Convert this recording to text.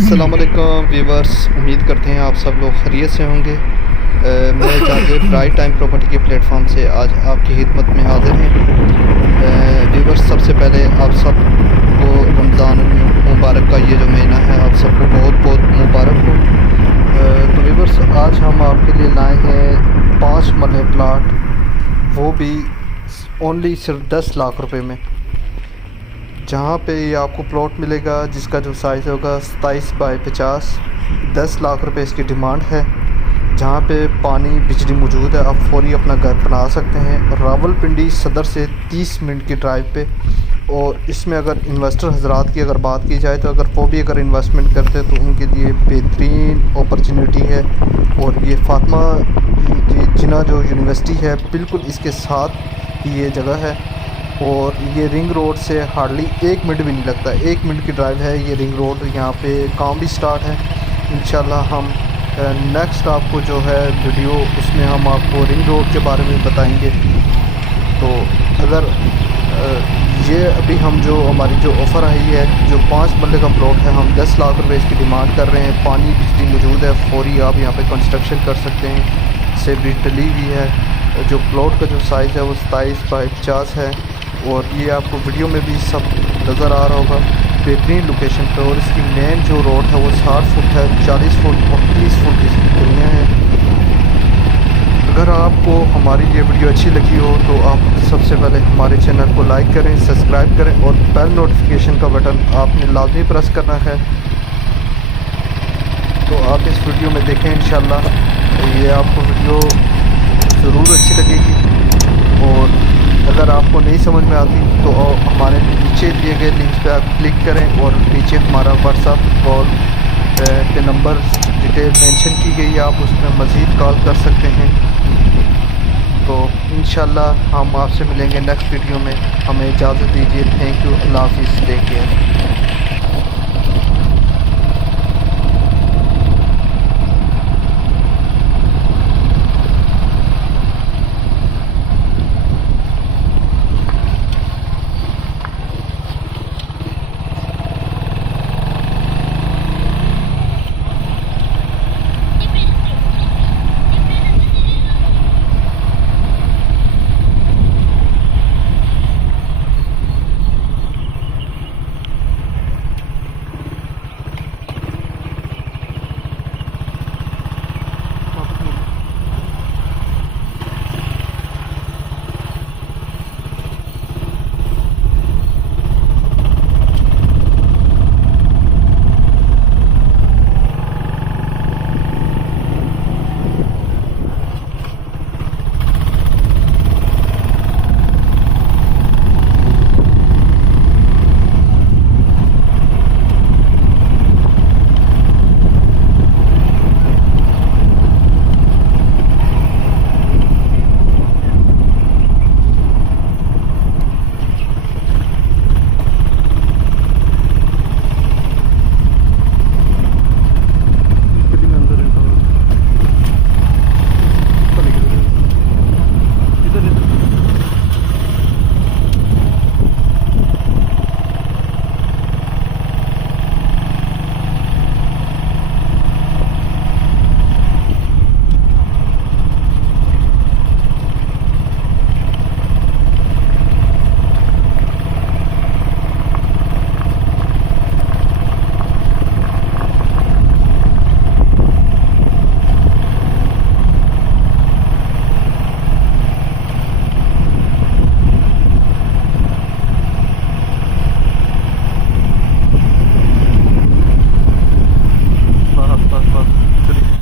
अस्सलाम वालेकुम व्यूवर्स, उम्मीद करते हैं आप सब लोग खैरियत से होंगे। मैं जावेद ब्राइट टाइम प्रॉपर्टी के प्लेटफॉर्म से आज आपकी खिदमत में हाज़िर हैं। व्यूवर्स, सबसे पहले आप सब को रमज़ान मुबारक का ये जो महीना है आप सबको बहुत बहुत मुबारक हो। तो व्यूवर्स, आज हम आपके लिए लाए हैं 5 मरले प्लाट, वो भी ओनली सिर्फ 10 लाख रुपए में, जहाँ पे ये आपको प्लॉट मिलेगा जिसका जो साइज़ होगा 27 बाई 50। 10 लाख रुपए इसकी डिमांड है। जहाँ पे पानी बिजली मौजूद है, आप फौरी अपना घर बना सकते हैं। रावलपिंडी सदर से 30 मिनट की ड्राइव पे। और इसमें अगर इन्वेस्टर हजरात की अगर बात की जाए तो अगर वो भी अगर इन्वेस्टमेंट करते हैं तो उनके लिए बेहतरीन अपॉर्चुनिटी है। और ये फातिमा जिन्ना जो यूनिवर्सिटी है बिल्कुल इसके साथ ही ये जगह है। और ये रिंग रोड से हार्डली 1 मिनट भी नहीं लगता, 1 मिनट की ड्राइव है ये रिंग रोड। यहाँ पे काम भी स्टार्ट है। इंशाल्लाह हम नेक्स्ट आपको जो है वीडियो उसमें हम आपको रिंग रोड के बारे में बताएंगे। तो अगर ये अभी हम जो हमारी जो ऑफ़र आई है, जो 5 मरले का प्लॉट है, हम 10 लाख रुपए इसकी डिमांड कर रहे हैं। पानी बिजली मौजूद है, फौरी आप यहाँ पे कंस्ट्रक्शन कर सकते हैं। से भी डली हुई है। जो प्लॉट का जो साइज़ है वो 27 बाई 50 है। और ये आपको वीडियो में भी सब नज़र आ रहा होगा, बेहतरीन लोकेशन पे। और इसकी मेन जो रोड है वो 60 फुट है, 40 फुट और 30 फुट इसकी गलियाँ हैं। अगर आपको हमारी ये वीडियो अच्छी लगी हो तो आप सबसे पहले हमारे चैनल को लाइक करें, सब्सक्राइब करें और बेल नोटिफिकेशन का बटन आपने लाजमी प्रेस करना है। तो आप इस वीडियो में देखें, इंशाल्लाह ये आपको वीडियो ज़रूर अच्छी लगेगी। और अगर आपको नहीं समझ में आती तो हमारे नीचे दिए गए लिंक पे आप क्लिक करें और नीचे हमारा व्हाट्सएप कॉल पे नंबर डिटेल मेंशन की गई है, आप उसमें मज़ीद कॉल कर सकते हैं। तो इंशाल्लाह हम आपसे मिलेंगे नेक्स्ट वीडियो में। हमें इजाज़त दीजिए। Thank you. अल्लाह हाफ़िज़। Take care.